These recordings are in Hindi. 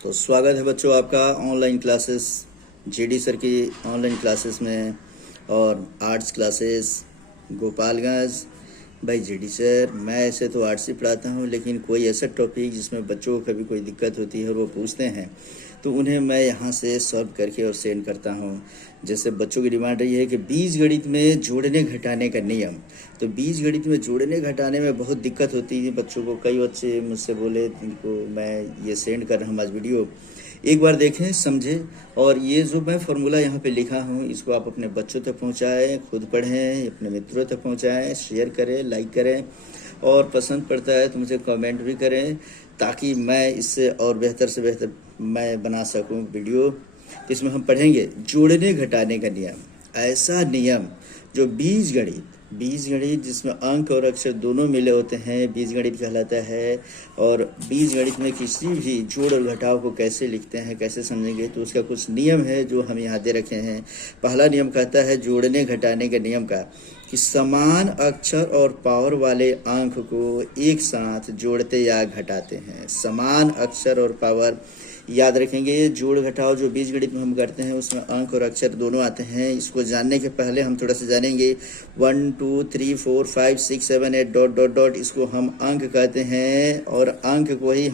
तो स्वागत है बच्चों आपका ऑनलाइन क्लासेस जीडी सर की ऑनलाइन क्लासेस में। और आर्ट्स क्लासेस गोपालगंज भाई जीडी सर। मैं ऐसे तो आर्ट्स ही पढ़ाता हूँ, लेकिन कोई ऐसा टॉपिक जिसमें बच्चों को कभी कोई दिक्कत होती है और वो पूछते हैं तो उन्हें मैं यहाँ से सॉल्व करके और सेंड करता हूँ। जैसे बच्चों की डिमांड रही है कि बीजगणित में जोड़ने घटाने का नियम, तो बीजगणित में जोड़ने घटाने में बहुत दिक्कत होती है बच्चों को। कई बच्चे मुझसे बोले, इनको मैं ये सेंड कर रहा हूँ आज वीडियो, एक बार देखें समझें। और ये जो मैं फार्मूला यहाँ पे लिखा हूँ इसको आप अपने बच्चों तक पहुँचाएँ, खुद पढ़ें, अपने मित्रों तक पहुँचाएँ, शेयर करें, लाइक करें, और पसंद पड़ता है तो मुझे कमेंट भी करें, ताकि मैं इससे और बेहतर से बेहतर मैं बना सकूं वीडियो। तो इसमें हम पढ़ेंगे जोड़ने घटाने का नियम, ऐसा नियम जो बीजगणित जिसमें अंक और अक्षर दोनों मिले होते हैं बीजगणित कहलाता है। और बीजगणित में किसी भी जोड़ और घटाव को कैसे लिखते हैं, कैसे समझेंगे, तो उसका कुछ नियम है जो हम यहाँ दे रखे हैं। पहला नियम कहता है जोड़ने घटाने के नियम का कि समान अक्षर और पावर वाले अंक को एक साथ जोड़ते या घटाते हैं। समान अक्षर और पावर याद रखेंगे। जोड़ घटाव जो बीजगणित में हम करते हैं उसमें अंक और अक्षर दोनों आते हैं। इसको जानने के पहले हम थोड़ा सा जानेंगे 1 2 3 4 5 6 7 8 डॉट डॉट डॉट, इसको हम अंक कहते हैं। और अंक को ही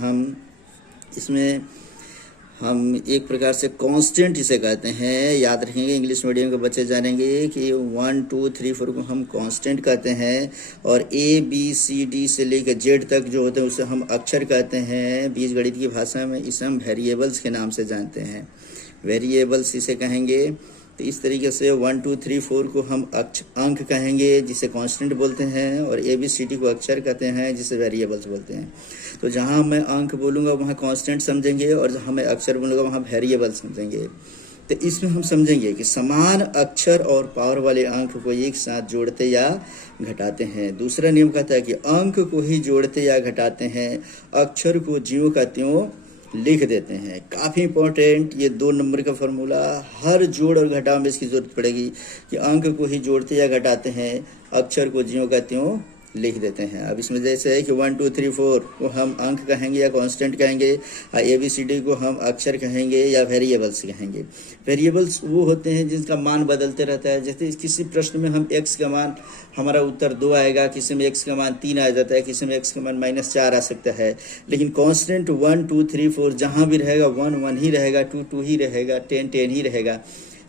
हम एक प्रकार से कांस्टेंट इसे कहते हैं। याद रखेंगे, इंग्लिश मीडियम के बच्चे जानेंगे कि 1 2 3 4 को हम कांस्टेंट कहते हैं। और ए बी सी डी से लेकर जेड तक जो होते हैं उसे हम अक्षर कहते हैं। बीजगणित की भाषा में इसे हम वेरिएबल्स के नाम से जानते हैं, वेरिएबल्स इसे कहेंगे। तो इस तरीके से 1 2 3 4 को हम अंक कहेंगे जिसे कांस्टेंट बोलते हैं, और ए बी सी डी को अक्षर कहते हैं जिसे वेरिएबल्स बोलते हैं। तो जहाँ मैं अंक बोलूँगा वहाँ कांस्टेंट समझेंगे, और जहाँ मैं अक्षर बोलूँगा वहाँ वेरिएबल समझेंगे। तो इसमें हम समझेंगे कि समान अक्षर और पावर वाले अंक को एक साथ जोड़ते या घटाते हैं। दूसरा नियम कहता है कि अंक को ही जोड़ते या घटाते हैं, अक्षर को ज्यों का त्यों लिख देते हैं। काफ़ी इंपॉर्टेंट ये 2 नंबर का फार्मूला, हर जोड़ और घटाव में इसकी जरूरत पड़ेगी कि अंक को ही जोड़ते या घटाते हैं, अक्षर को ज्यों का त्यों लिख देते हैं। अब इसमें जैसे है कि 1 2 3 4 को हम अंक कहेंगे या कांस्टेंट कहेंगे, ए बी सी डी को हम अक्षर कहेंगे या वेरिएबल्स कहेंगे। वेरिएबल्स वो होते हैं जिनका मान बदलते रहता है। जैसे किसी प्रश्न में हम x का मान, हमारा उत्तर 2 आएगा, किसी में x का मान 3 आ जाता है, किसी में x का मान -4 आ सकता है। लेकिन कांस्टेंट 1 2 3 4 जहाँ भी रहेगा 1 1 ही रहेगा, 2 2 ही रहेगा, 10 10 ही रहेगा।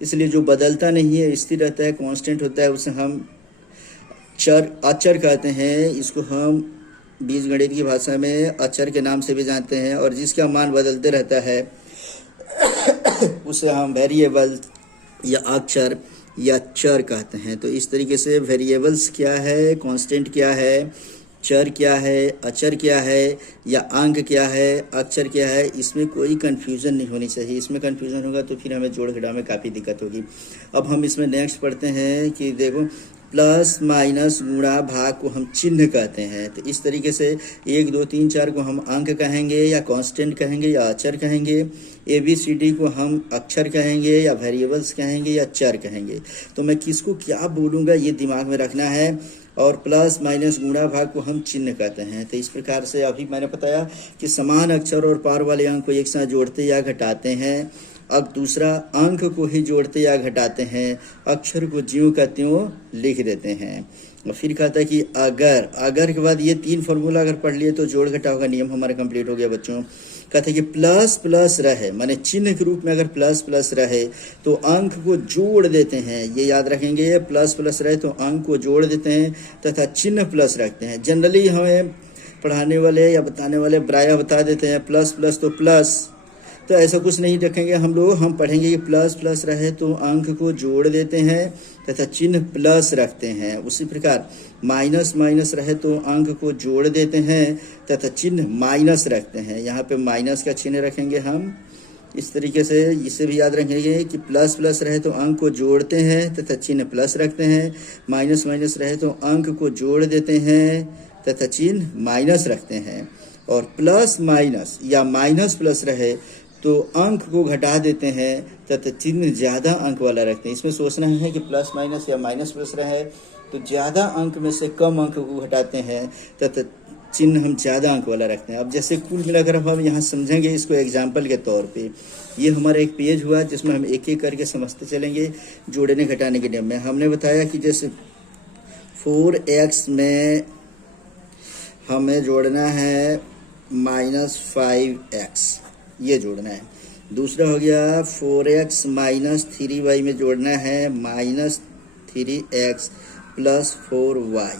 इसलिए जो बदलता नहीं है, स्थिर रहता है, कांस्टेंट होता है, उसे हम अचर कहते हैं। इसको हम बीजगणित की भाषा में अचर के नाम से भी जानते हैं। और जिसका मान बदलते रहता है उसे हम वेरिएबल या अक्षर या चर कहते हैं। तो इस तरीके से वेरिएबल्स क्या है, कांस्टेंट क्या है, चर क्या है, अचर क्या है, या अंक क्या है, अक्षर क्या है, इसमें कोई कन्फ्यूज़न नहीं होनी चाहिए। इसमें कन्फ्यूज़न होगा तो फिर हमें जोड़ घटाव में काफ़ी दिक्कत होगी। अब हम इसमें नेक्स्ट पढ़ते हैं कि देखो प्लस माइनस गुणा भाग को हम चिन्ह कहते हैं। तो इस तरीके से 1 2 3 4 को हम अंक कहेंगे या कांस्टेंट कहेंगे या अचर कहेंगे। ए बी सी डी को हम अक्षर कहेंगे या वेरिएबल्स कहेंगे या चर कहेंगे। तो मैं किसको क्या बोलूँगा ये दिमाग में रखना है। और प्लस माइनस गुणा भाग को हम चिन्ह कहते हैं। तो इस प्रकार से अभी मैंने बताया कि समान अक्षर और पावर वाले अंक को एक साथ जोड़ते या घटाते हैं। अब दूसरा, अंक को ही जोड़ते या घटाते हैं, अक्षर को ज्यों का त्यों लिख देते हैं। और फिर कहता है कि अगर के बाद ये 3 फार्मूला अगर पढ़ लिए तो जोड़ घटाव का नियम हमारा कंप्लीट हो गया बच्चों। कहते हैं कि प्लस प्लस रहे, माने चिन्ह के रूप में अगर प्लस प्लस रहे तो अंक को जोड़ देते हैं। ये याद रखेंगे, प्लस प्लस रहे तो अंक को जोड़ देते हैं तथा चिन्ह प्लस रखते हैं। जनरली हमें पढ़ाने वाले या बताने वाले प्रायः बता देते हैं प्लस प्लस तो प्लस, तो ऐसा कुछ नहीं रखेंगे हम लोग। हम पढ़ेंगे कि प्लस प्लस रहे तो अंक को जोड़ देते हैं तथा चिन्ह प्लस रखते हैं। उसी प्रकार माइनस माइनस रहे तो अंक को जोड़ देते हैं तथा चिन्ह माइनस रखते हैं। यहाँ पे माइनस का चिन्ह रखेंगे हम इस तरीके से। इसे भी याद रखेंगे कि प्लस प्लस रहे तो अंक को जोड़ते हैं तथा चिन्ह प्लस रखते हैं। माइनस माइनस रहे तो अंक को जोड़ देते हैं तथा चिन्ह माइनस रखते हैं। और प्लस माइनस या माइनस प्लस रहे तो अंक को घटा देते हैं तथा चिन्ह ज़्यादा अंक वाला रखते हैं। इसमें सोचना है कि प्लस माइनस या माइनस प्लस रहे तो ज़्यादा अंक में से कम अंक को घटाते हैं तथा चिन्ह हम ज़्यादा अंक वाला रखते हैं। अब जैसे कुल मिलाकर हम यहाँ समझेंगे इसको एग्जाम्पल के तौर पे। ये हमारा एक पेज हुआ जिसमें हम एक एक करके समझते चलेंगे जोड़ने घटाने के नियम में। हमने बताया कि जैसे 4x में हमें जोड़ना है -5x, ये जोड़ना है। दूसरा हो गया 4x - 3y में जोड़ना है -3x + 4y।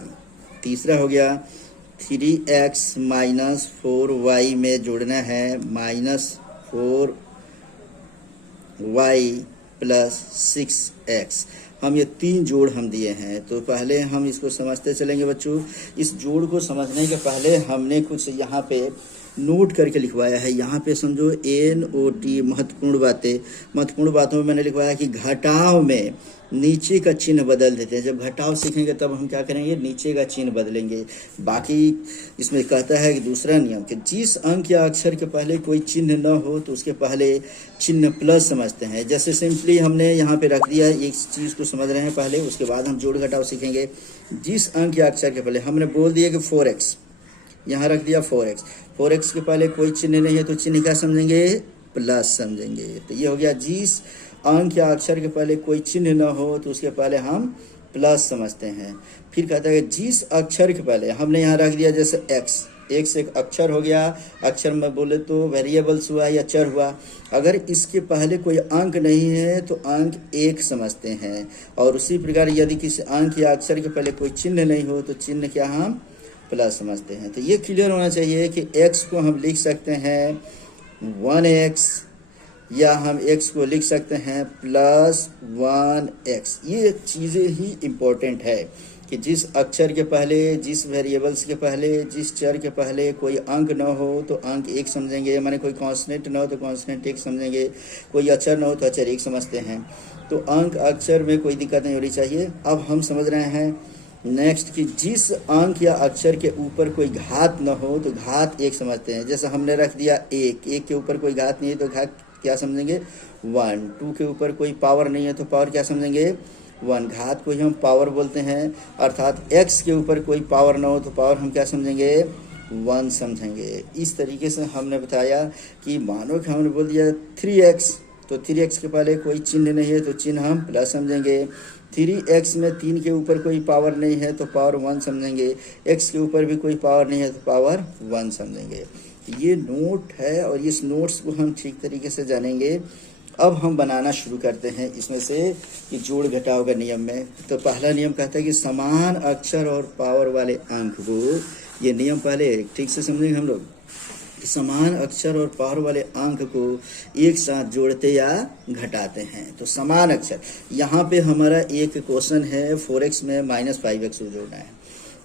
तीसरा हो गया 3x - 4y में जोड़ना है -4y + 6x। हम ये 3 जोड़ हम दिए हैं। तो पहले हम इसको समझते चलेंगे बच्चों। इस जोड़ को समझने के पहले हमने कुछ यहाँ पे नोट करके लिखवाया है। यहाँ पे समझो NOT महत्वपूर्ण बातों में मैंने लिखवाया कि घटाव में नीचे का चिन्ह बदल देते हैं। जब घटाव सीखेंगे तब हम क्या करेंगे, नीचे का चिन्ह बदलेंगे। बाकी इसमें कहता है कि दूसरा नियम कि जिस अंक या अक्षर के पहले कोई चिन्ह न हो तो उसके पहले चिन्ह प्लस समझते हैं। जैसे सिंपली हमने यहाँ पे रख दिया, एक चीज़ को समझ रहे हैं पहले, उसके बाद हम जोड़ घटाव सीखेंगे। जिस अंक या अक्षर के पहले हमने बोल दिया कि 4x, यहाँ रख दिया 4x के पहले कोई चिन्ह नहीं है तो चिन्ह क्या समझेंगे, प्लस समझेंगे। तो ये हो गया जिस अंक या अक्षर के पहले कोई चिन्ह न हो तो उसके पहले हम प्लस समझते हैं। फिर कहता है जिस अक्षर के पहले हमने यहाँ रख दिया जैसे x एक अक्षर हो गया, अक्षर में बोले तो वेरिएबल्स हुआ या चर हुआ। अगर इसके पहले कोई अंक नहीं है तो अंक 1 समझते हैं। और उसी प्रकार यदि किसी अंक या अक्षर के पहले कोई चिन्ह नहीं हो तो चिन्ह क्या हम प्लस समझते हैं। तो ये क्लियर होना चाहिए कि x को हम लिख सकते हैं 1x या हम x को लिख सकते हैं +1x। ये चीज़ें ही इम्पोर्टेंट है कि जिस अक्षर के पहले, जिस वेरिएबल्स के पहले, जिस चर के पहले कोई अंक न हो तो अंक 1 समझेंगे, माने कोई कांस्टेंट न हो तो कांस्टेंट 1 समझेंगे, कोई अक्षर न हो तो अक्षर 1 समझते हैं। तो अंक अक्षर में कोई दिक्कत नहीं होनी चाहिए। अब हम समझ रहे हैं नेक्स्ट कि जिस अंक या अक्षर के ऊपर कोई घात न हो तो घात 1 समझते हैं। जैसे हमने रख दिया 1 के ऊपर कोई घात नहीं है तो घात क्या समझेंगे 1। 2 के ऊपर कोई पावर नहीं है तो पावर क्या समझेंगे 1। घात को ही हम पावर बोलते हैं। अर्थात x के ऊपर कोई पावर ना हो तो पावर हम क्या समझेंगे 1 समझेंगे। इस तरीके से हमने बताया कि मानो कि हमने बोल दिया 3x, तो 3x के पहले कोई चिन्ह नहीं है तो चिन्ह हम प्लस समझेंगे। 3x में 3 के ऊपर कोई पावर नहीं है तो पावर 1 समझेंगे। x के ऊपर भी कोई पावर नहीं है तो पावर 1 समझेंगे। ये नोट है और इस नोट्स को हम ठीक तरीके से जानेंगे। अब हम बनाना शुरू करते हैं इसमें से कि जोड़ घटाव का नियम में। तो पहला नियम कहता है कि समान अक्षर और पावर वाले अंक को, ये नियम पहले ठीक से समझेंगे हम लोग कि समान अक्षर और पावर वाले अंक को एक साथ जोड़ते या घटाते हैं। तो समान अक्षर, यहाँ पे हमारा एक क्वेश्चन है 4x में -5x को जोड़ना है।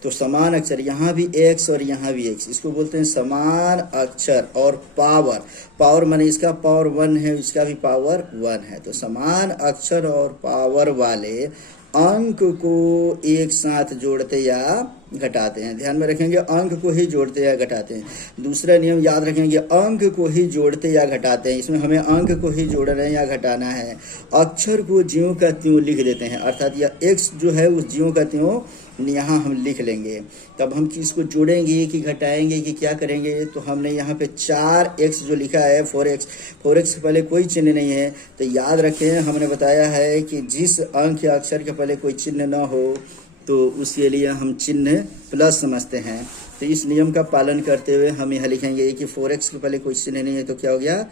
तो समान अक्षर, यहाँ भी x और यहाँ भी x, इसको बोलते हैं समान अक्षर और पावर माने इसका पावर 1 है, इसका भी पावर 1 है। तो समान अक्षर और पावर वाले अंक को एक साथ जोड़ते या घटाते हैं। ध्यान में रखेंगे अंक को ही जोड़ते या घटाते हैं। दूसरा नियम याद रखेंगे अंक को ही जोड़ते या घटाते हैं। इसमें हमें अंक को ही जोड़ना है या घटाना है। अक्षर को ज्यों का त्यों लिख देते हैं, अर्थात यह x जो है उस ज्यों का त्यों यहाँ हम लिख लेंगे। तब हम किसको जोड़ेंगे कि घटाएंगे कि क्या करेंगे, तो हमने यहाँ पे 4x जो लिखा है 4x के पहले कोई चिन्ह नहीं है। तो याद रखें हमने बताया है कि जिस अंक या अक्षर के पहले कोई चिन्ह ना हो तो उसके लिए हम चिन्ह प्लस समझते हैं। तो इस नियम का पालन करते हुए हम यहाँ लिखेंगे कि 4x के पहले कोई चिन्ह नहीं है तो क्या हो गया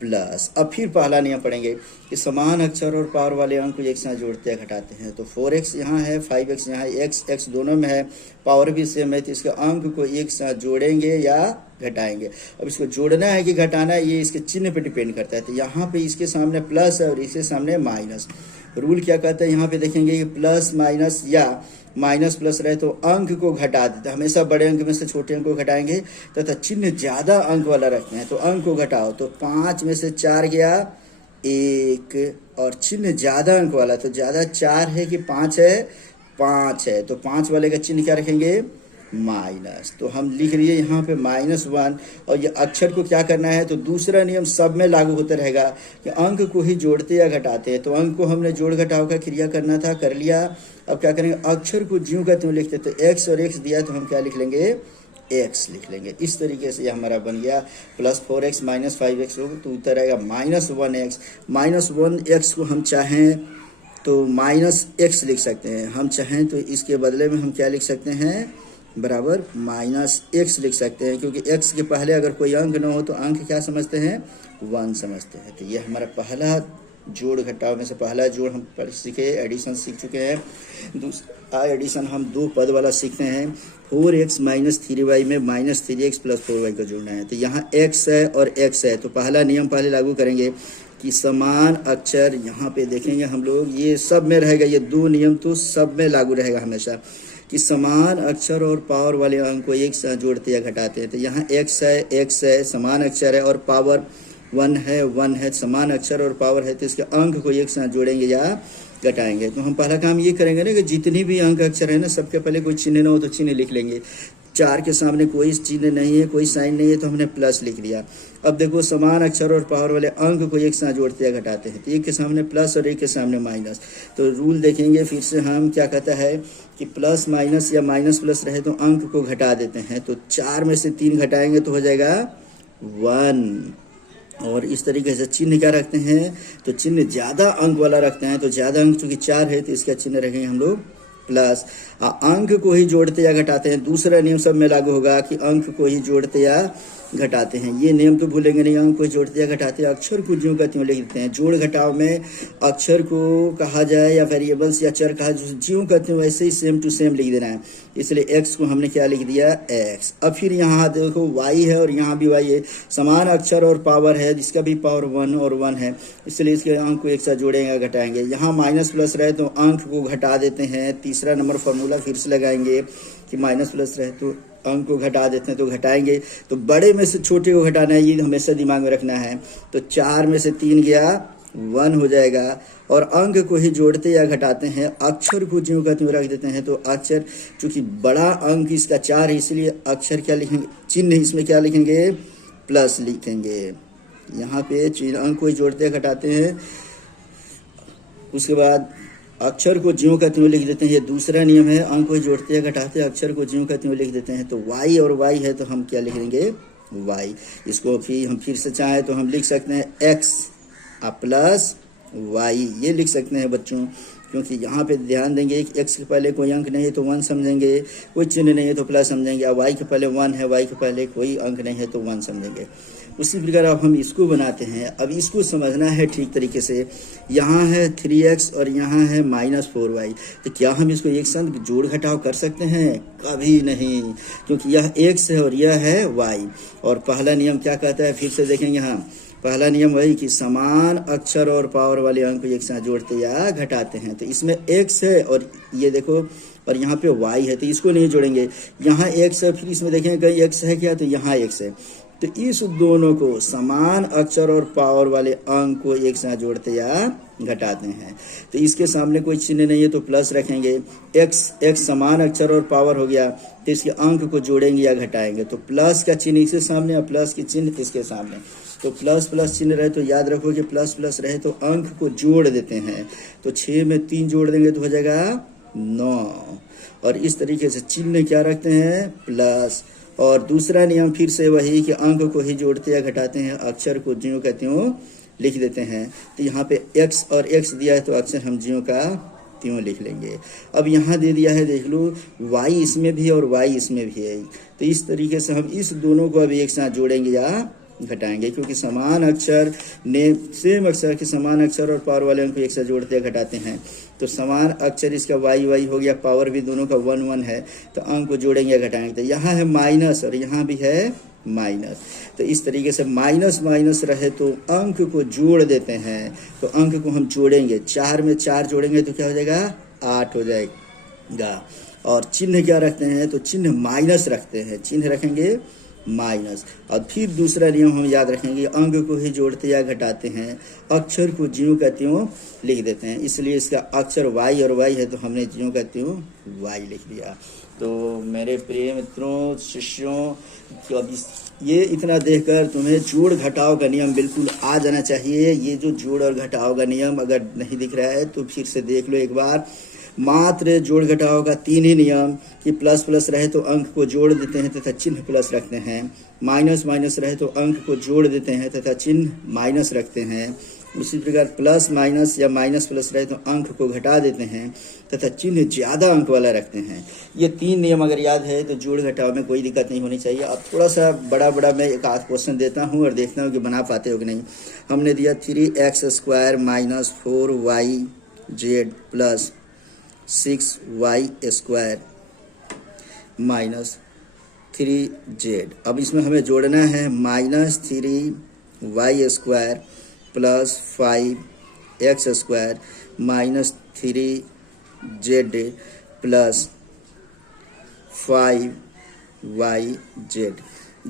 प्लस। अब फिर पहला नियम पढ़ेंगे कि समान अक्षर और पावर वाले अंक को एक साथ जोड़ते या घटाते हैं। तो 4x यहाँ है, 5x यहाँ है, x दोनों में है, पावर भी सेम है, तो इसके अंक को एक साथ जोड़ेंगे या घटाएंगे। अब इसको जोड़ना है कि घटाना है ये इसके चिन्ह पे डिपेंड करता है। तो यहाँ पे इसके सामने प्लस है और इसके सामने माइनस। रूल क्या कहता है, यहाँ पे देखेंगे कि प्लस माइनस या माइनस प्लस रहे तो अंक को घटा देते, हमेशा बड़े अंक में से छोटे अंक को घटाएंगे तथा चिन्ह ज्यादा अंक वाला रखते हैं तो अंक को घटाओ। तो 5 में से 4 गया 1 और चिन्ह ज्यादा अंक वाला, तो ज्यादा 4 है कि 5 है, 5 है, तो 5 वाले का चिन्ह क्या रखेंगे माइनस। तो हम लिख लिए यहाँ पे -1 और ये अक्षर को क्या करना है, तो दूसरा नियम सब में लागू होता रहेगा कि अंक को ही जोड़ते या घटाते हैं। तो अंक को हमने जोड़ घटाव का क्रिया करना था, कर लिया। अब क्या करेंगे अक्षर को ज्यों का त्यों लिखते, तो x और x दिया तो हम क्या लिख लेंगे एक्स लिख लेंगे। इस तरीके से ये हमारा बन गया प्लस 4x माइनस 5x होगा तो उत्तर आएगा माइनस 1x। माइनस 1x को हम चाहें तो माइनस x लिख सकते हैं, हम चाहें तो इसके बदले में हम क्या लिख सकते हैं, बराबर माइनस x लिख सकते हैं, क्योंकि x के पहले अगर कोई अंक ना हो तो अंक क्या समझते हैं, 1 समझते हैं। तो ये हमारा पहला जोड़ घटाव में से पहला जोड़ हम सीखे, एडिशन सीख चुके हैं। दूसरा एडिशन हम दो पद वाला सीखते हैं। 4x माइनस 3y में माइनस 3x प्लस 4y को जोड़ना है। तो यहाँ x है और x है, तो पहला नियम पहले लागू करेंगे कि समान अक्षर, यहाँ पे देखेंगे हम लोग ये सब में रहेगा, ये दो नियम तो सब में लागू रहेगा हमेशा, कि समान अक्षर और पावर वाले अंक को एक साथ जोड़ते या घटाते हैं। तो यहाँ x है समान अक्षर है और पावर 1 है समान अक्षर और पावर है, तो इसके अंक को एक साथ जोड़ेंगे या घटाएंगे। तो हम पहला काम ये करेंगे ना कि जितनी भी अंक अक्षर है ना, सबके पहले कोई चिन्ह ना हो तो चिन्ह लिख लेंगे। 4 के सामने कोई चिन्ह नहीं है, कोई साइन नहीं है, तो हमने प्लस लिख दिया। अब देखो समान अक्षर और पावर वाले अंक को एक साथ जोड़ते या घटाते हैं, तो एक के सामने प्लस और एक के सामने माइनस। तो रूल देखेंगे फिर से, हम क्या कहता है कि प्लस माइनस या माइनस प्लस रहे तो अंक को घटा देते हैं। तो 4 में से 3 घटाएंगे तो हो जाएगा 1। और इस तरीके से चिन्ह क्या रखते हैं, तो चिन्ह ज़्यादा अंक वाला रखते हैं। तो ज़्यादा अंक चूंकि 4 है तो इसका चिन्ह रखेंगे हम लोग प्लस। अंक को ही जोड़ते या घटाते हैं, दूसरा नियम सब में लागू होगा कि अंक को ही जोड़ते या घटाते हैं। ये नियम तो भूलेंगे नहीं, अंक को जोड़ते या घटाते हैं। अक्षर को ज्यों का त्यों लिख देते हैं। जोड़ घटाव में अक्षर को कहा जाए या वेरिएबल्स या चर कहा, ज्यों का त्यों वैसे ही सेम टू सेम लिख देना है। इसलिए x को हमने क्या लिख दिया, x। अब फिर यहाँ देखो y है और यहाँ भी y है, समान अक्षर और पावर है, जिसका भी पावर 1 और 1 है, इसलिए इसके अंक को एक साथ जोड़ेंगे घटाएंगे। यहाँ माइनस प्लस रहे तो अंक को घटा देते हैं। तीसरा नंबर फॉर्मूला फिर से लगाएंगे कि माइनस प्लस रहे तो अंक को घटा देते हैं, तो घटाएंगे। तो बड़े में से छोटे को घटाना है, ये हमेशा दिमाग में रखना है। तो 4 में से 3 गया 1 हो जाएगा। और अंक को ही जोड़ते या घटाते हैं, अक्षर को ज्यों का त्यों रख देते हैं। तो अक्षर चूंकि बड़ा अंक इसका 4 है, इसलिए अक्षर क्या लिखेंगे, चिन्ह इसमें क्या लिखेंगे, प्लस लिखेंगे। यहाँ पे चिन्ह अंक को ही जोड़ते या घटाते हैं। उसके बाद अक्षर को ज्यों का त्यों लिख देते हैं, ये दूसरा नियम है। अंक को जोड़ते या घटाते हैं, अक्षर को ज्यों का त्यों लिख देते हैं। तो y और y है तो हम क्या लिख देंगे, y। इसको फिर से चाहे तो हम लिख सकते हैं x प्लस y, ये लिख सकते हैं बच्चों। क्योंकि यहाँ पे ध्यान देंगे कि x के पहले कोई अंक नहीं है तो 1 समझेंगे, कोई चिन्ह नहीं है तो प्लस समझेंगे। अब y के पहले 1 है, y के पहले कोई अंक नहीं है तो 1 समझेंगे। उसी प्रकार अब हम इसको बनाते हैं। अब इसको समझना है ठीक तरीके से। यहाँ है 3x और यहाँ है माइनस 4y, तो क्या हम इसको एक साथ जोड़ घटाव कर सकते हैं, कभी नहीं, क्योंकि यह x है और यह है y। और पहला नियम क्या कहता है, फिर से देखेंगे। हाँ, पहला नियम वही कि समान अक्षर और पावर वाले अंक को एक साथ जोड़ते या घटाते हैं। तो इसमें x है और ये देखो, और यहाँ पे y है, तो इसको नहीं जोड़ेंगे। यहाँ x है, फिर इसमें देखेंगे कहीं x है क्या, तो यहाँ x है। तो इस दोनों को समान अक्षर और पावर वाले अंक को एक साथ जोड़ते या घटाते हैं। तो इसके सामने कोई चिन्ह नहीं है तो प्लस रखेंगे। x समान अक्षर और पावर हो गया, तो इसके अंक को जोड़ेंगे या घटाएंगे। तो प्लस का चिन्ह इसके सामने और प्लस की चिन्ह इसके सामने। तो प्लस प्लस चिन्ह रहे तो याद रखो कि प्लस प्लस रहे तो अंक को जोड़ देते हैं। तो 6 में 3 जोड़ देंगे तो हो जाएगा 9। और इस तरीके से चिन्ह क्या रखते हैं, प्लस। और दूसरा नियम फिर से वही कि अंक को ही जोड़ते या घटाते हैं, अक्षर को ज्यों का त्यों लिख देते हैं। तो यहाँ पे x और x दिया है तो अक्षर हम ज्यों का त्यों लिख लेंगे। अब यहाँ दे दिया है, देख लो, y इसमें भी और y इसमें भी है। तो इस तरीके से हम इस दोनों को अभी एक साथ जोड़ेंगे या घटाएंगे, क्योंकि समान अक्षर ने सेम अक्षर के समान अक्षर और पावर वाले अंक को एक साथ जोड़ते या घटाते हैं। तो समान अक्षर इसका y हो गया, पावर भी दोनों का 1 1 है, तो अंक को जोड़ेंगे या घटाएंगे। तो यहाँ है माइनस और यहाँ भी है माइनस। तो इस तरीके से माइनस माइनस रहे तो अंक को जोड़ देते हैं। तो अंक को हम जोड़ेंगे, 4 में 4 जोड़ेंगे तो क्या हो जाएगा, 8 हो जाएगा। और चिन्ह क्या रखते हैं, तो चिन्ह माइनस रखते हैं, चिन्ह रखेंगे माइनस। और फिर दूसरा नियम हम याद रखेंगे, अंक को ही जोड़ते या घटाते हैं, अक्षर को ज्यों का त्यों लिख देते हैं। इसलिए इसका अक्षर y और y है तो हमने ज्यों का त्यों y लिख दिया। तो मेरे प्रिय मित्रों, शिष्यों, तो अब ये इतना देखकर तुम्हें जोड़ घटाव का नियम बिल्कुल आ जाना चाहिए। ये जो जोड़ और घटाव का नियम अगर नहीं दिख रहा है तो फिर से देख लो एक बार। मात्र जोड़ घटाव का तीन ही नियम कि प्लस प्लस रहे तो अंक को जोड़ देते हैं तथा चिन्ह प्लस रखते हैं, माइनस माइनस रहे तो अंक को जोड़ देते हैं तथा चिन्ह माइनस रखते हैं। उसी प्रकार प्लस माइनस या माइनस प्लस रहे तो अंक को घटा देते हैं तथा चिन्ह ज़्यादा अंक वाला रखते हैं। ये तीन नियम अगर याद है तो जोड़ घटाव में कोई दिक्कत नहीं होनी चाहिए। अब थोड़ा सा बड़ा मैं एक आध क्वेश्चन देता हूँ और देखता हूँ कि बना पाते हो कि नहीं। हमने दिया 3x² minus 4yz plus 6y² minus 3z। अब इसमें हमें जोड़ना है minus 3y² plus 5x² minus 3z plus 5yz।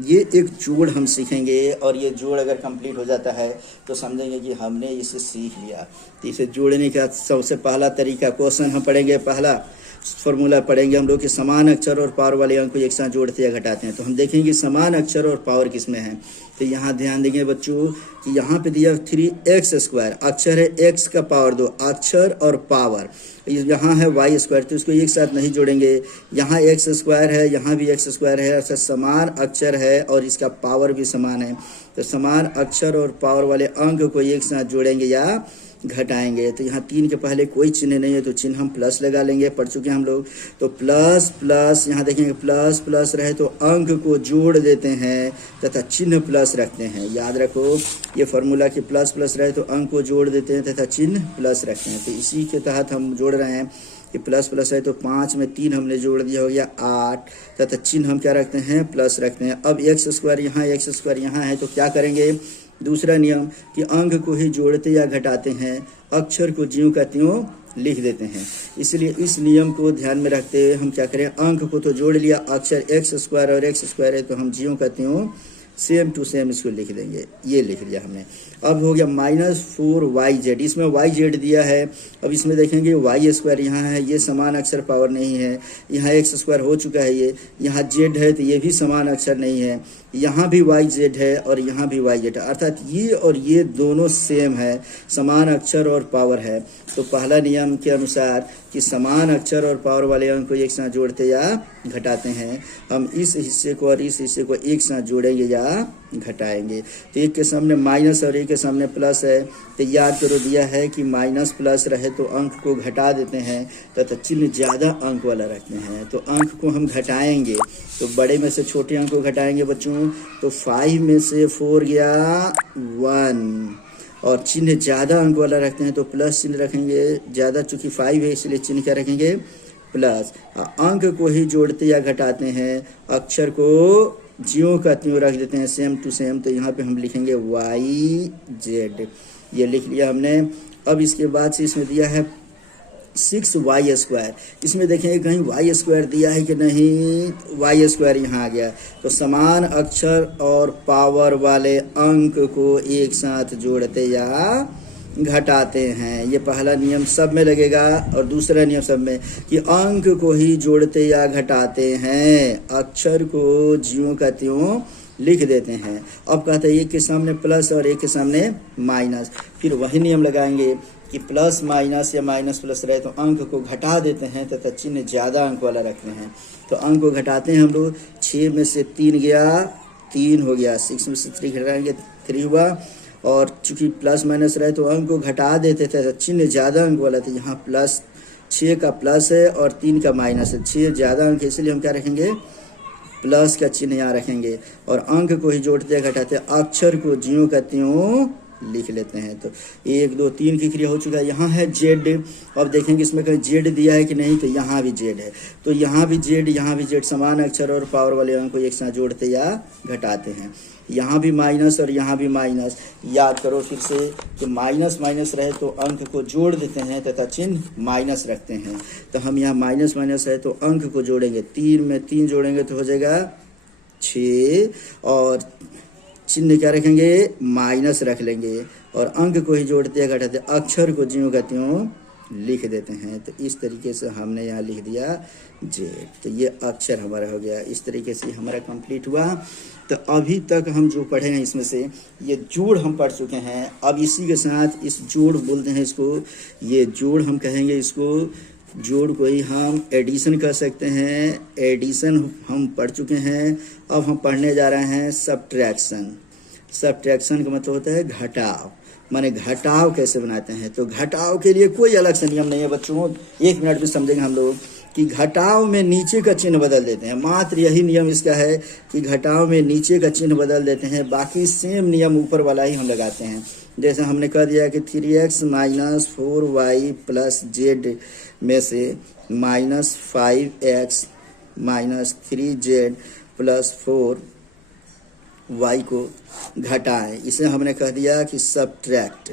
ये एक जोड़ हम सीखेंगे और ये जोड़ अगर कंप्लीट हो जाता है तो समझेंगे कि हमने इसे सीख लिया। तो इसे जोड़ने का सबसे पहला तरीका क्वेश्चन हम पढ़ेंगे, पहला फॉर्मूला पढ़ेंगे हम लोग कि समान अक्षर और पावर वाले अंक को एक साथ जोड़ते या घटाते हैं। तो हम देखेंगे समान अक्षर और पावर किसमें है। तो यहाँ ध्यान देंगे बच्चों कि यहाँ पे दिया 3x², अक्षर है x का पावर 2, अक्षर और पावर, यहाँ है y², तो इसको एक साथ नहीं जोड़ेंगे। यहाँ x² है, यहाँ भी x² है, अर्थात समान अक्षर है और इसका पावर भी समान है। तो समान अक्षर और पावर वाले अंक को एक साथ जोड़ेंगे या घटाएंगे। तो यहाँ 3 के पहले कोई चिन्ह नहीं है तो चिन्ह हम प्लस लगा लेंगे, पढ़ चुके हैं हम लोग। तो प्लस प्लस यहाँ देखेंगे प्लस प्लस रहे तो अंक को जोड़ देते हैं तथा चिन्ह प्लस रखते हैं। याद रखो ये फॉर्मूला कि प्लस प्लस रहे तो अंक को जोड़ देते हैं तथा चिन्ह प्लस रखते हैं। तो इसी के तहत हम जोड़ रहे हैं कि प्लस प्लस है तो 5 में 3 हमने जोड़ दिया, हो गया 8 तथा चिन्ह हम क्या रखते हैं, प्लस रखते हैं। अब x² यहाँ x² यहाँ है तो क्या करेंगे, दूसरा नियम कि अंक को ही जोड़ते या घटाते हैं, अक्षर को ज्यों का त्यों लिख देते हैं। इसलिए इस नियम को ध्यान में रखते हुए हम क्या करें, अंक को तो जोड़ लिया, अक्षर x² और x² है तो हम ज्यों का त्यों सेम टू सेम इसको लिख देंगे। ये लिख लिया हमने। अब हो गया माइनस 4yz, इसमें yz दिया है। अब इसमें देखेंगे y² यहाँ है, ये समान अक्षर पावर नहीं है। यहाँ x² हो चुका है, ये यहाँ z है तो ये भी समान अक्षर नहीं है। यहाँ भी yz है और यहाँ भी yz है, अर्थात ये और ये दोनों सेम है, समान अक्षर और पावर है। तो पहला नियम के अनुसार कि समान अक्षर और पावर वाले अंक को एक साथ जोड़ते या घटाते हैं, हम इस हिस्से को और इस हिस्से को एक साथ जोड़ेंगे या घटाएंगे। तो एक के सामने माइनस और एक के सामने प्लस है तो याद करो दिया है कि माइनस प्लस रहे तो अंक को घटा देते हैं तथा चिन्ह ज़्यादा अंक वाला रखते हैं। तो अंक को हम घटाएंगे तो बड़े में से छोटे अंक को घटाएंगे बच्चों। तो 5 में से 4 गया 1 और चिन्ह ज़्यादा अंक वाला रखते हैं तो प्लस चिन्ह रखेंगे, ज़्यादा चूँकि 5 है इसलिए चिन्ह क्या रखेंगे, प्लस। अंक को ही जोड़ते या घटाते हैं, अक्षर को ज्यों का त्यों रख देते हैं सेम टू सेम। तो यहाँ पे हम लिखेंगे yz, ये लिख लिया हमने। अब इसके बाद से इसमें दिया है 6y², इसमें देखेंगे कहीं y² दिया है कि नहीं, y² यहाँ आ गया। तो समान अक्षर और पावर वाले अंक को एक साथ जोड़ते या घटाते हैं। ये पहला नियम सब में लगेगा और दूसरा नियम सब में कि अंक को ही जोड़ते या घटाते हैं, अक्षर को ज्यों का त्यों लिख देते हैं। अब कहते हैं एक के सामने प्लस और एक के सामने माइनस, फिर वही नियम लगाएंगे कि प्लस माइनस या माइनस प्लस रहे तो अंक को घटा देते हैं तथा चिन्ह ज़्यादा अंक वाला रखते हैं। तो अंक को घटाते हैं हम लोग, 6 में से 3 गया 3 हो गया, 6 में से 3 घटाएंगे 3 हुआ। और चूंकि प्लस माइनस रहे तो अंक को घटा देते थे, चिन्ह ज़्यादा अंक वाला था। यहाँ प्लस 6 का प्लस है और 3 का माइनस है, 6 ज़्यादा अंक है इसलिए हम क्या रखेंगे, प्लस का चिन्ह यहाँ रखेंगे। और अंक को ही जोड़ते घटाते अक्षर को ज्यों का त्यों लिख लेते हैं। तो 1 2 3 की क्रिया हो चुका है। यहाँ है z, अब देखेंगे इसमें कहीं z दिया है कि नहीं, तो यहाँ भी z है। तो यहाँ भी z यहाँ भी z, समान अक्षर और पावर वाले अंक को एक साथ जोड़ते या घटाते हैं। यहाँ भी माइनस और यहाँ भी माइनस, याद करो फिर से कि माइनस माइनस रहे तो अंक को जोड़ देते हैं तथा चिन्ह माइनस रखते हैं। तो हम यहाँ माइनस माइनस है तो अंक को जोड़ेंगे, 3 में 3 जोड़ेंगे तो हो जाएगा 6 और चिन्ह क्या रखेंगे, माइनस रख लेंगे। और अंक को ही जोड़ते या घटाते अक्षर को ज्यों का त्यों लिख देते हैं। तो इस तरीके से हमने यहाँ लिख दिया z, तो ये अक्षर हमारा हो गया। इस तरीके से हमारा कंप्लीट हुआ। तो अभी तक हम जो पढ़े हैं इसमें से ये जोड़ हम पढ़ चुके हैं। अब इसी के साथ इस जोड़ बोलते हैं इसको, ये जोड़ हम कहेंगे इसको जोड़ को ही हम एडिशन कर सकते हैं। एडिशन हम पढ़ चुके हैं। अब हम पढ़ने जा रहे हैं सब्ट्रैक्शन। सब्ट्रैक्शन का मतलब होता है घटाव, माने घटाव कैसे बनाते हैं। तो घटाव के लिए कोई अलग से नियम नहीं है बच्चों, 1 मिनट में समझेंगे हम लोग कि घटाव में नीचे का चिन्ह बदल देते हैं। मात्र यही नियम इसका है कि घटाव में नीचे का चिन्ह बदल देते हैं, बाकी सेम नियम ऊपर वाला ही हम लगाते हैं। जैसे हमने कह दिया कि 3x minus 4y plus Z में से minus 5x minus 3z plus 4y को घटाएं। इसे हमने कह दिया कि सब्ट्रैक्ट।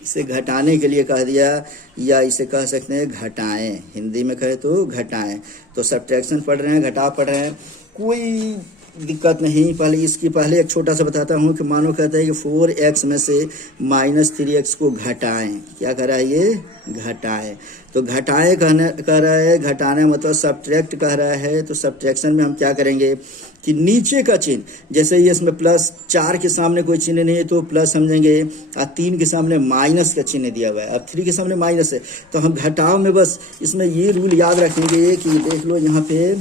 इसे घटाने के लिए कह दिया, या इसे कह सकते हैं घटाएं, हिंदी में कहे तो घटाएं। तो सब्ट्रैक्शन पढ़ रहे हैं, घटाव पढ़ रहे हैं, कोई दिक्कत नहीं। पहले एक छोटा सा बताता हूँ कि मानो कहता है कि 4x में से माइनस 3x को घटाएं। क्या कर रहा है ये? घटाएं। तो घटाएं कह रहा है, घटाने मतलब सब्ट्रैक्ट कह रहा है। तो सब्ट्रैक्शन में हम क्या करेंगे कि नीचे का चिन्ह, जैसे ये इसमें प्लस 4 के सामने कोई चिन्ह नहीं है तो प्लस समझेंगे, और 3 के सामने माइनस का चिन्ह दिया हुआ है, अब 3 के सामने माइनस है तो हम घटाव में बस इसमें ये रूल याद रखेंगे कि देख लो यहाँ पे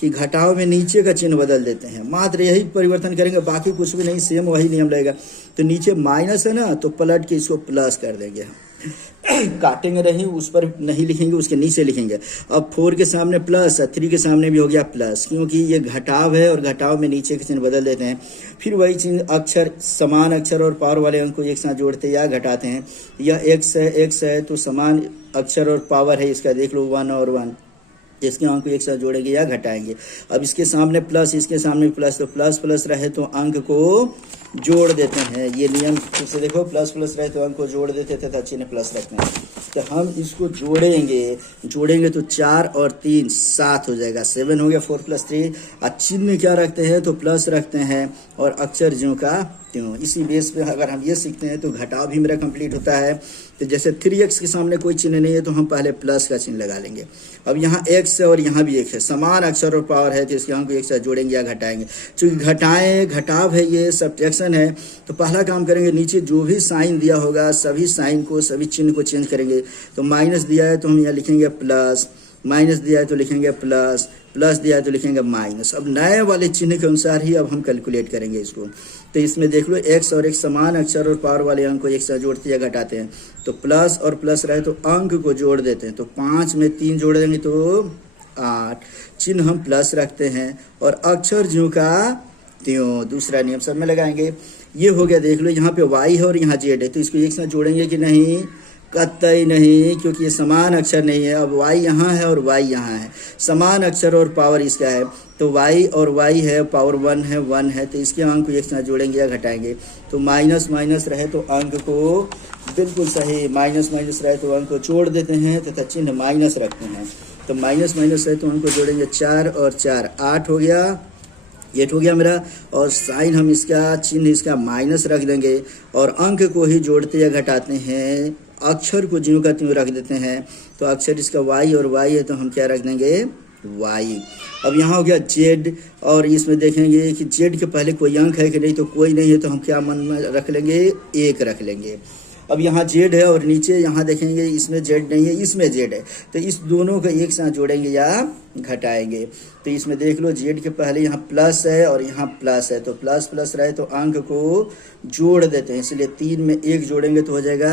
कि घटाव में नीचे का चिन्ह बदल देते हैं, मात्र यही परिवर्तन करेंगे, बाकी कुछ भी नहीं, सेम वही नियम रहेगा। तो नीचे माइनस है ना, तो पलट के इसको प्लस कर देंगे हम। काटेंगे नहीं, उस पर नहीं लिखेंगे, उसके नीचे लिखेंगे। अब 4 के सामने प्लस, 3 के सामने भी हो गया प्लस, क्योंकि ये घटाव है और घटाव में नीचे के चिन्ह बदल देते हैं। फिर वही चिन्ह अक्षर, समान अक्षर और पावर वाले अंक को एक साथ जोड़ते या घटाते हैं। यह x है तो समान अक्षर और पावर है इसका, देख लो 1 और 1, इसके अंक को एक साथ जोड़ेंगे या घटाएंगे। अब इसके सामने प्लस, इसके सामने प्लस, तो प्लस प्लस रहे तो अंक को जोड़ देते हैं। ये नियम फिर से देखो, प्लस प्लस रहे तो अंक को जोड़ देते थे, तथा चिन्ह प्लस रखते हैं। तो हम इसको जोड़ेंगे तो 4 और 3 7 हो जाएगा, 7 हो गया 4 + 3। और चिन्ह क्या रखते हैं तो प्लस रखते हैं, और अक्षर ज्यों का त्यों। इसी बेस पे अगर हम ये सीखते हैं तो घटाव भी मेरा कंप्लीट होता है। तो जैसे 3x के सामने कोई चिन्ह नहीं है तो हम पहले प्लस का चिन्ह लगा लेंगे। अब यहाँ x है और यहाँ भी x है, समान अक्षर और पावर है तो इसके अंक को एक साथ जोड़ेंगे या घटाएंगे। चूँकि घटाव है, ये सब्ट्रैक्शन है, तो पहला काम करेंगे नीचे जो भी साइन दिया होगा सभी साइन को, सभी चिन्ह को चेंज करेंगे। तो माइनस दिया है तो हम यहाँ लिखेंगे प्लस, माइनस दिया है तो लिखेंगे प्लस, प्लस दिया है तो लिखेंगे माइनस। अब नए वाले चिन्ह के अनुसार ही अब हम कैलकुलेट करेंगे इसको। तो इसमें देख लो x और x समान अक्षर और पावर वाले अंक को एक साथ जोड़ते या घटाते हैं। तो प्लस और प्लस रहे तो अंक को जोड़ देते हैं। तो 5 में 3 जोड़ देंगे तो 8, चिन्ह हम प्लस रखते हैं और अक्षर ज्यों का त्यों। दूसरा नियम सब में लगाएंगे। ये हो गया, देख लो यहाँ पे y है और यहाँ z है, तो इसको एक साथ जोड़ेंगे कि नहीं? कतई नहीं, क्योंकि ये समान अक्षर नहीं है। अब y यहाँ है और y यहाँ है, समान अक्षर और पावर इसका है, तो y और y है, पावर 1 है, तो इसके अंक को एक साथ जोड़ेंगे या घटाएंगे। तो माइनस माइनस रहे तो अंक को, बिल्कुल सही, माइनस माइनस रहे तो अंक को जोड़ देते हैं तथा चिन्ह माइनस रखते हैं। तो माइनस माइनस रहे तो अंक को जोड़ेंगे, 4 और 4 8 हो गया, 8 हो गया मेरा। और साइन हम इसका, चिन्ह इसका माइनस रख देंगे और अंक को ही जोड़ते या घटाते हैं, अक्षर को ज्यों का त्यों रख देते हैं। तो अक्षर इसका y और y है तो हम क्या रख देंगे? y। अब यहाँ हो गया z, और इसमें देखेंगे कि z के पहले कोई अंक है कि नहीं, तो कोई नहीं है तो हम क्या मन में रख लेंगे? 1 रख लेंगे। अब यहाँ z है और नीचे यहाँ देखेंगे इसमें z नहीं है, इसमें z है, तो इस दोनों को एक साथ जोड़ेंगे या घटाएंगे। तो इसमें देख लो z के पहले यहाँ प्लस है और यहाँ प्लस है, तो प्लस प्लस रहे तो अंक को जोड़ देते हैं, इसलिए 3 में 1 जोड़ेंगे तो हो जाएगा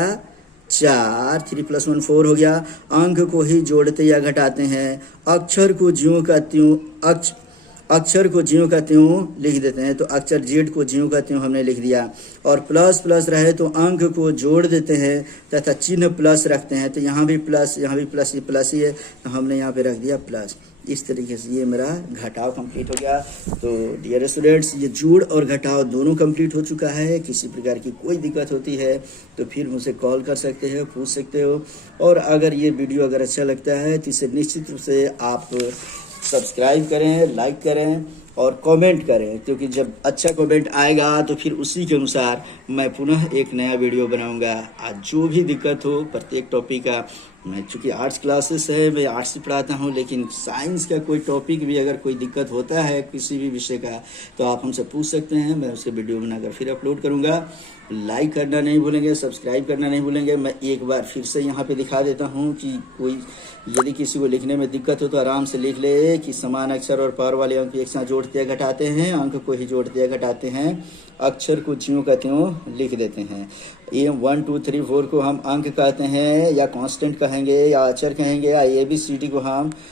4, 3 + 1 4 हो गया। अंक को ही जोड़ते या घटाते हैं, अक्षर को ज्यों का त्यों, अक्षर को ज्यों का त्यों लिख देते हैं। तो अक्षर जेड को ज्यों का त्यों हमने लिख दिया, और प्लस प्लस रहे तो अंक को जोड़ देते हैं तथा चिन्ह प्लस रखते हैं। तो यहाँ भी प्लस, यहाँ भी प्लस, ये प्लस ही है तो हमने यहाँ पे रख दिया प्लस। इस तरीके से ये मेरा घटाव कंप्लीट हो गया। तो डियर स्टूडेंट्स, ये जोड़ और घटाव दोनों कंप्लीट हो चुका है। किसी प्रकार की कोई दिक्कत होती है तो फिर मुझसे कॉल कर सकते हो, पूछ सकते हो। और अगर ये वीडियो अगर अच्छा लगता है तो इसे निश्चित रूप से आप सब्सक्राइब करें, लाइक करें और कमेंट करें, क्योंकि जब अच्छा कमेंट आएगा तो फिर उसी के अनुसार मैं पुनः एक नया वीडियो बनाऊंगा। आज जो भी दिक्कत हो प्रत्येक टॉपिक का मैं चूँकि आर्ट्स क्लासेस है, मैं आर्ट्स से पढ़ाता हूँ, लेकिन साइंस का कोई टॉपिक भी अगर कोई दिक्कत होता है किसी भी विषय का तो आप हमसे पूछ सकते हैं। मैं उससे वीडियो बनाकर फिर अपलोड करूँगा। लाइक करना नहीं भूलेंगे, सब्सक्राइब करना नहीं भूलेंगे। मैं एक बार फिर से यहाँ पे दिखा देता हूँ कि कोई यदि किसी को लिखने में दिक्कत हो तो आराम से लिख ले कि समान अक्षर और पावर वाले अंक एक साथ जोड़ते या घटाते हैं, अंक को ही जोड़ते या घटाते हैं, अक्षर को ज्यों का त्यों लिख देते हैं। ये 1 2 3 4 को हम अंक कहते हैं या कांस्टेंट कहेंगे या अक्षर कहेंगे या ABCD को हम